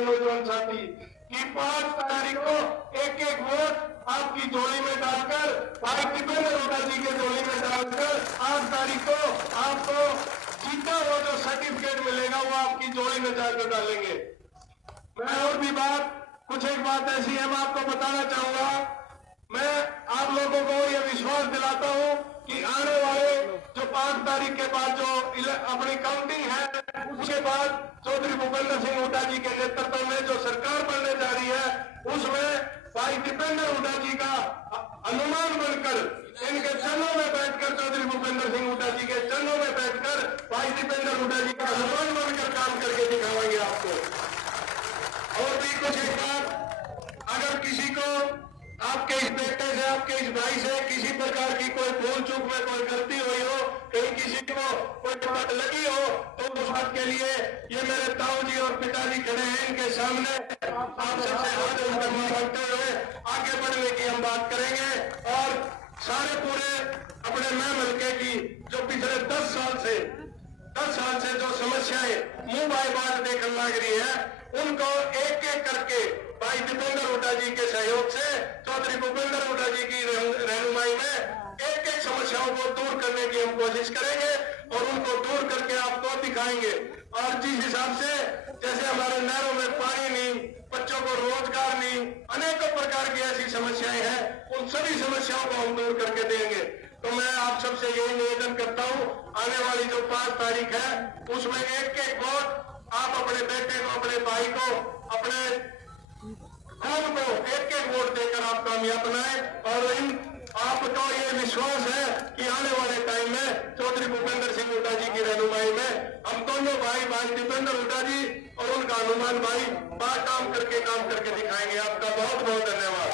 नौजवान साथी कि 5 तारीख को एक एक वोट आपकी झोली में डालकर, भाई दीपेंद्र हुड्डा जी के झोली में डालकर 8 तारीख को आपको जीता हुआ जो सर्टिफिकेट मिलेगा वो आपकी झोली में जाकर डालेंगे। मैं और भी कुछ एक बात ऐसी है मैं आपको बताना चाहूंगा। मैं आप लोगों को ये विश्वास दिलाता हूं कि आने वाले जो 5 तारीख के बाद जो अपनी काउंटिंग है उसके बाद चौधरी भूपेंद्र सिंह हुड्डा जी के नेतृत्व में जो सरकार बनने जा रही है उसमें भाई दीपेंद्र हुड्डा जी का अनुमान बनकर इनके चरणों में बैठकर, चौधरी भूपेंद्र सिंह हुड्डा जी के चरणों में बैठकर भाई दीपेंद्र हुड्डा जी का अनुमान बनकर काम करके दिखाएंगे आपको। और भी कुछ एक बात, अगर किसी को आपके इस बेटे से, आपके इस भाई से किसी प्रकार की कोई भूल चूक में कोई गलती हुई हो, कहीं किसी को कोई चोट लगी हो, तो उस बात के लिए ये मेरे ताऊ जी और पिताजी खड़े हैं, इनके सामने आप सबसे हाथ मांगते हुए आगे बढ़ने की हम बात करेंगे। और सारे पूरे अपने मैं हल्के की जो पिछले 10 साल से जो समस्याएं मुंह बाय बात देखने लग रही है उनको एक एक करके भाई दीपेंद्र हुड्डा जी के सहयोग से, चौधरी भूपेंद्र हुड्डा जी की रहनुमाई में एक एक समस्याओं को दूर करने की हम कोशिश करेंगे और उनको दूर करके आपको दिखाएंगे। और जिस हिसाब से जैसे हमारे नहरों में पानी नहीं, बच्चों को रोजगार नहीं, अनेकों प्रकार की ऐसी समस्याएं हैं, उन सभी समस्याओं को हम दूर करके देंगे। तो मैं आप सबसे यही निवेदन करता हूं, आने वाली जो 5 तारीख है उसमें एक एक वोट आप अपने बेटे को, अपने भाई को, अपने खुद को एक एक वोट देकर आप कामयाब बनाएं। और आपको ये विश्वास है कि आने वाले टाइम में चौधरी भूपेंद्र सिंह हुड्डा जी की रहनुमाई में हम दोनों भाई दीपेंद्र हुड्डा जी और उनका हनुमान भाई काम करके दिखाएंगे। आपका बहुत बहुत धन्यवाद।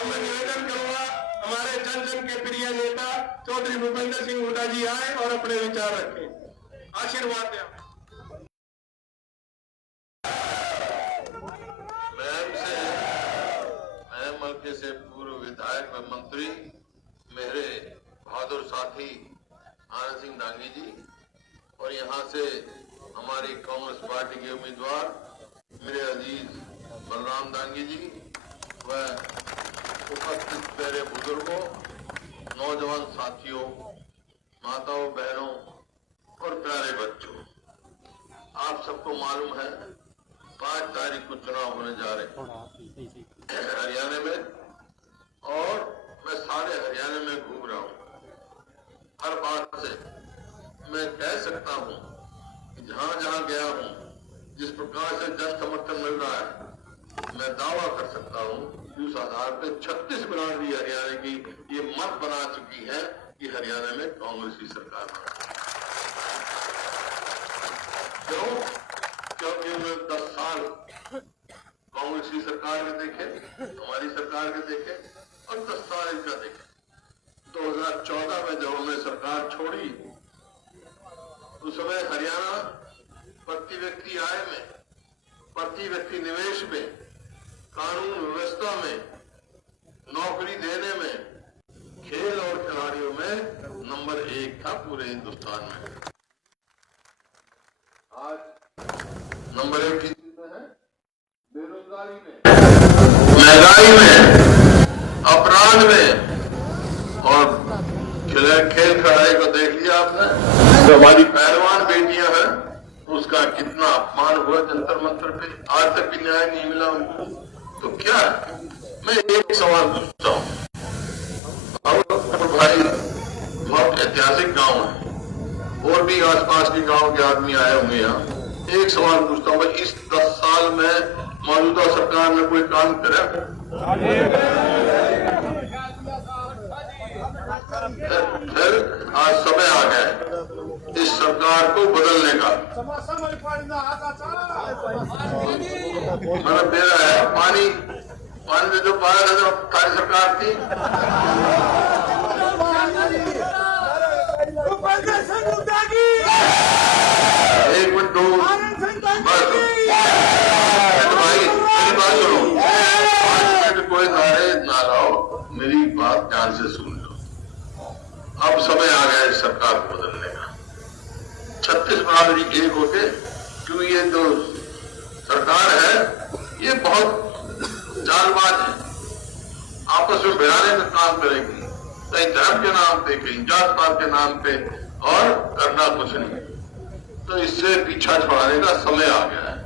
मैं निवेदन करूंगा हमारे जन जन के प्रिय नेता चौधरी भूपेंद्र सिंह हुड्डा जी आए और अपने विचार रखें। आशीर्वाद दें। मलके से पूर्व विधायक व मंत्री मेरे बहादुर साथी आनंद सिंह डांगी जी और यहाँ से हमारी कांग्रेस पार्टी के उम्मीदवार मेरे अजीज बलराम डांगी जी व उपस्थित प्यारे बुजुर्गों, नौजवान साथियों, माताओं, बहनों और प्यारे बच्चों, आप सबको मालूम है 5 तारीख को चुनाव होने जा रहे हैं हरियाणा में, और मैं सारे हरियाणा में घूम रहा हूँ। हर बात से मैं कह सकता हूँ कि जहाँ जहाँ गया हूँ जिस प्रकार से जन समर्थन मिल रहा है, मैं दावा कर सकता हूँ कि उस आधार पर 36 बिरादरी हरियाणा की ये मत बना चुकी है कि हरियाणा में कांग्रेस की सरकार बना। क्यों? क्योंकि मैं 10 साल कांग्रेस की सरकार के देखे, हमारी सरकार के देखे और 10 साल इनका देखे। 2014 में जब हमने सरकार छोड़ी उस समय हरियाणा प्रति व्यक्ति आय में, प्रति व्यक्ति निवेश में, कानून व्यवस्था में, नौकरी देने में, खेल और खिलाड़ियों में नंबर 1 था पूरे हिंदुस्तान में। आज नंबर 1 की चीज में है बेरोजगारी में, महंगाई में, अपराध में, और खेल खिलाड़ी को देख लिया आपने। जो हमारी पहलवान बेटियां हैं उसका कितना अपमान हुआ जंतर मंतर पे, आज तक भी न्याय नहीं मिला उनको। तो क्या मैं एक सवाल पूछता हूँ, भाई बहुत ऐतिहासिक गांव है और भी आसपास के गांव के आदमी आए होंगे यहाँ। एक सवाल पूछता हूँ, इस 10 साल में मौजूदा सरकार ने कोई काम करा? फिर आज समय आ गया इस सरकार को बदलने का। मतलब मेरा है पानी में जो पाया था जो सारी सरकार थी, एक मिनट दो कोई नारे ना लाओ, मेरी बात ध्यान से सुन लो। अब समय आ गया इस सरकार को बदलने का। 36 महाराज एक होके, क्योंकि ये जो सरकार है ये बहुत चालबाज है, आपस में भिड़ाने का काम करेगी, कहीं धर्म के नाम पे, कहीं जात पात के नाम पे, और करना कुछ नहीं। तो इससे पीछा छुड़ाने का समय आ गया है,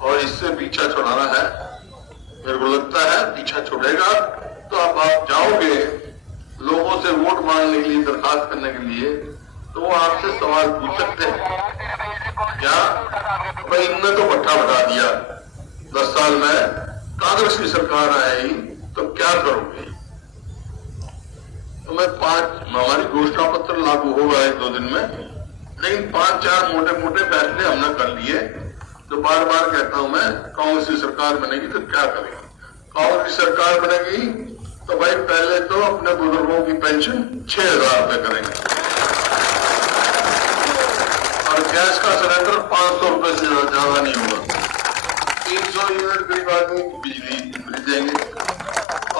और इससे पीछा छुड़ाना है, मेरे को लगता है पीछा छुड़ेगा तो अब आप जाओगे लोगों से वोट मांगने के लिए, दरखास्त करने के लिए, तो वो आपसे सवाल पूछ सकते हैं क्या भाई इनने तो भट्ठा बढ़ा दिया 10 साल में, कांग्रेस की सरकार आएगी तो क्या करोगे? तो मैं हमारी घोषणा पत्र लागू होगा 1-2 दिन में, लेकिन 5-4 मोटे मोटे फैसले हमने कर लिए। तो बार बार कहता हूं मैं, कांग्रेस की सरकार बनेगी तो क्या करेंगे? कांग्रेस की सरकार बनेगी तो भाई पहले तो अपने बुजुर्गों की पेंशन 6,000 रुपए करेंगे, और गैस का सिलेंडर 500 रुपए से ज्यादा नहीं होगा, 300 यूनिट गरीब आदमी को बिजली देंगे,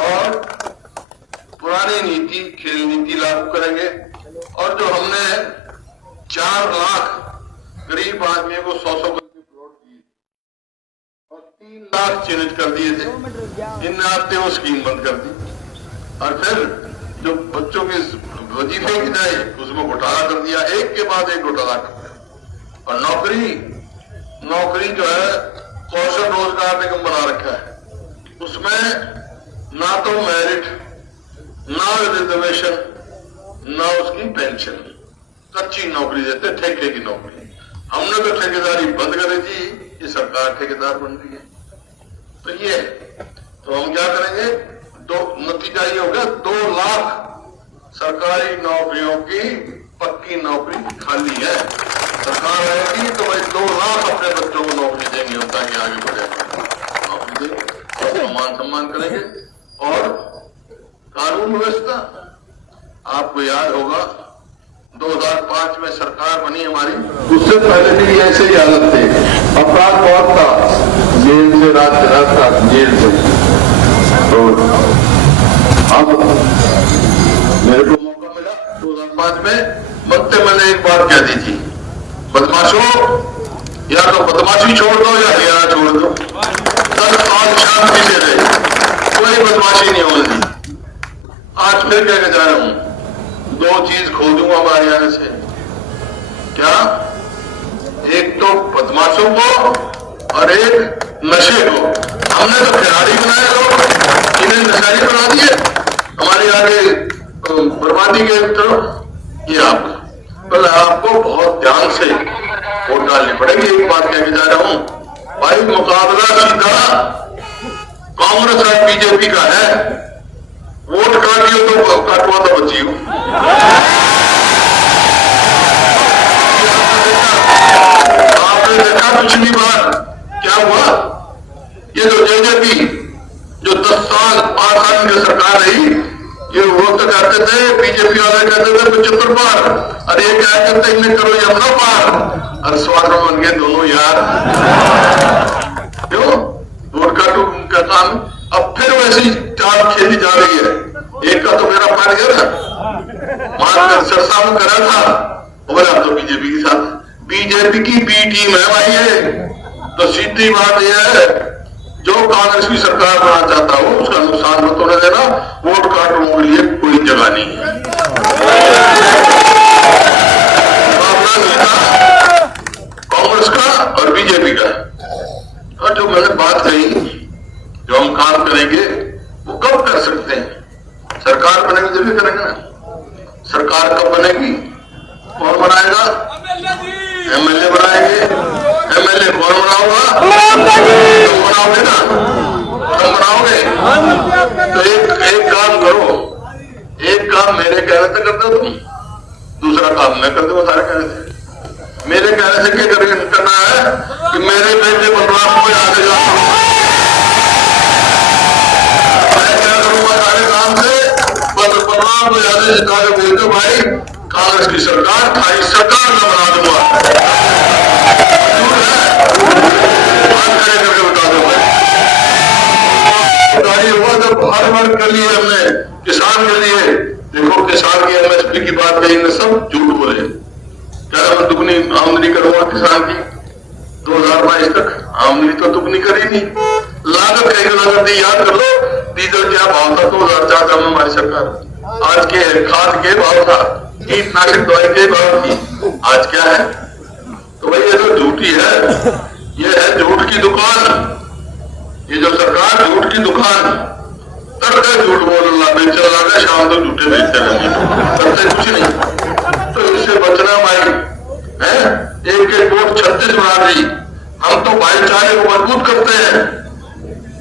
और पुरानी नीति खेल नीति लागू करेंगे, और जो हमने 4 लाख गरीब आदमियों को 100-100 करके प्लॉट दिए और 3 लाख चिन्हित कर दिए थे, इनने आते वो स्कीम बंद कर दी, और फिर जो बच्चों के वजीफे की जाए उसमें घोटाला कर दिया, एक के बाद एक घोटाला कर दिया। और नौकरी जो है कौशल रोजगार निगम बना रखा है, उसमें ना तो मेरिट, ना रिजर्वेशन, ना उसकी पेंशन, कच्ची नौकरी देते, ठेके की नौकरी। हमने तो ठेकेदारी बंद करी थी, ये सरकार ठेकेदार बन रही है। तो ये तो हम क्या करेंगे? नतीजा ये हो गया 2 लाख सरकारी नौकरियों की पक्की नौकरी खाली है। सरकार आएगी तो भाई 2 लाख अपने बच्चों को नौकरी देंगे, ताकि आगे बढ़े, नौकरी देंगे और सम्मान करेंगे। और कानून व्यवस्था, आपको याद होगा 2005 में सरकार बनी हमारी, उससे पहले भी ऐसे ही हालत थे, अपराध बहुत था, जेल से रात था, जेल से। तो अब मेरे को मौका मिला 2005 में, बनते मैंने एक बात कह दी थी, बदमाशों या तो बदमाशी छोड़ दो या हरियाणा छोड़ दो, 10 साल शांति से रहे, कोई बदमाशी नहीं होने दी। आज फिर कह के जा रहा हूं, 2 चीज खो दूंगा हरियाणा से, क्या? एक तो बदमाशों को और एक नशे को। हमने तो खिलाड़ी बनाए लोग, इन्हें नशारी बना दिए, हमारे आगे बर्बादी के तरफ। ये आपको बहुत ध्यान से वोट डालनी पड़ेगी। एक बात कह के जा रहा हूं भाई, मुकाबला सीधा कांग्रेस और बीजेपी का है, वोट काटियो तो काटवा तो बची हो। आपने देखा पिछली बार क्या हुआ? ये जो जेजेपी जो 10 साल 5 साल की सरकार रही, ये वो तो कहते थे, बीजेपी वाले कहते थे 75 पार, अरे ये क्या कहते इन्हें करो यमुना पार, अरे स्वागत बन गए दोनों यार। क्यों? वोट काटू का काम। अब फिर वैसी चाल खेली जा रही है। एक का तो मेरा पार गया मानकर सरसा में करा था, बोला तो बीजेपी के साथ, बीजेपी की बी टीम है भाई ये। तो सीधी बात यह है, जो कांग्रेस की सरकार बनाना चाहता हो उसका नुकसान मत होने देना, वोट काटने के लिए कोई जगह नहीं है। कांग्रेस का और बीजेपी का। और जो मैंने बात कही, जो हम काम करेंगे वो कब कर सकते हैं? सरकार बनेगी जब भी करेंगे ना। सरकार कब बनेगी? कौन बनाएगा? एमएलए बनाएंगे। एमएलए कौन बनाओगा? तुम बनाओगे ना, तुम बनाओगे। तो एक काम करो, एक काम मेरे कहने से कर दो तुम, दूसरा काम मैं कर दूंगा सारे कहने से। मेरे कहने से क्या करना है कि मेरे बेटे बलराम को आगे जाना, मैं क्या करूंगा सारे काम से, बलराम को आगे जिता के बोल दो भाई कांग्रेस की सरकार थाई सरकार में बना दूंगा, करके बता दो भाई। हुआ जब हर वर्ग के लिए हमने, किसान के लिए, देखो किसान की एमएसपी की बात कही, सब झूठ बोले। क्या दुगनी आमदनी करूंगा किसान की 2022 तक। आमदनी तो दुगनी करी नहीं। लागत कई लागत थी, याद कर लो। डीजल क्या भाव था 2004 में हमारी सरकार, आज के खाद के भाव था, कीटनाशक दवाई के भाव थी, आज क्या है? तो भाई ये जो झूठी है, ये है झूठ की दुकान। ये जो सरकार झूठ की दुकान, तड़के झूठ बोलना बेचने लगा, शाम को झूठे बेचते रहेंगे, करते कुछ नहीं। तो इससे बचना भाई है। एक एक वोट 36 बना दी। हम तो भाईचारे को मजबूत करते हैं,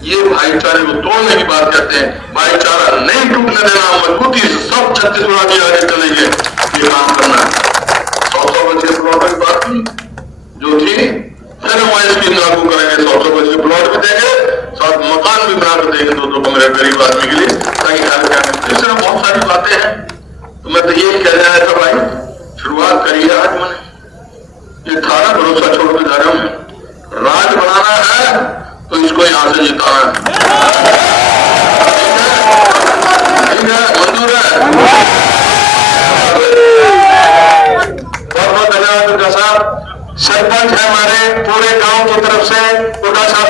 ये भाईचारे को तोड़ने की बात करते हैं। भाईचारा नहीं टूटने देना, मजबूती से सब 36 बना के आगे चलेंगे, ये काम करना है। 100 बच्चे प्लॉट की बात की जो थी, फिर हम स्कीम लागू करेंगे। 100 बच्चे प्लॉट भी देंगे, साथ मकान भी बना कर देंगे 2-2 कमरे गरीब आदमी के लिए, ताकि हेल्प करें। इस तरह बहुत सारी बातें हैं। तो मैं तो यही कह रहा था भाई, शुरुआत करिए आज। मैंने ये थाना भरोसा छोड़ के जा रहा हूं। राज बनाना है तो इसको यहां से जिताना है। ठीक है, मंजूर है। बहुत बहुत धन्यवाद दुर्गा साहब। सरपंच है हमारे पूरे गांव की तरफ से, दुर्गा साहब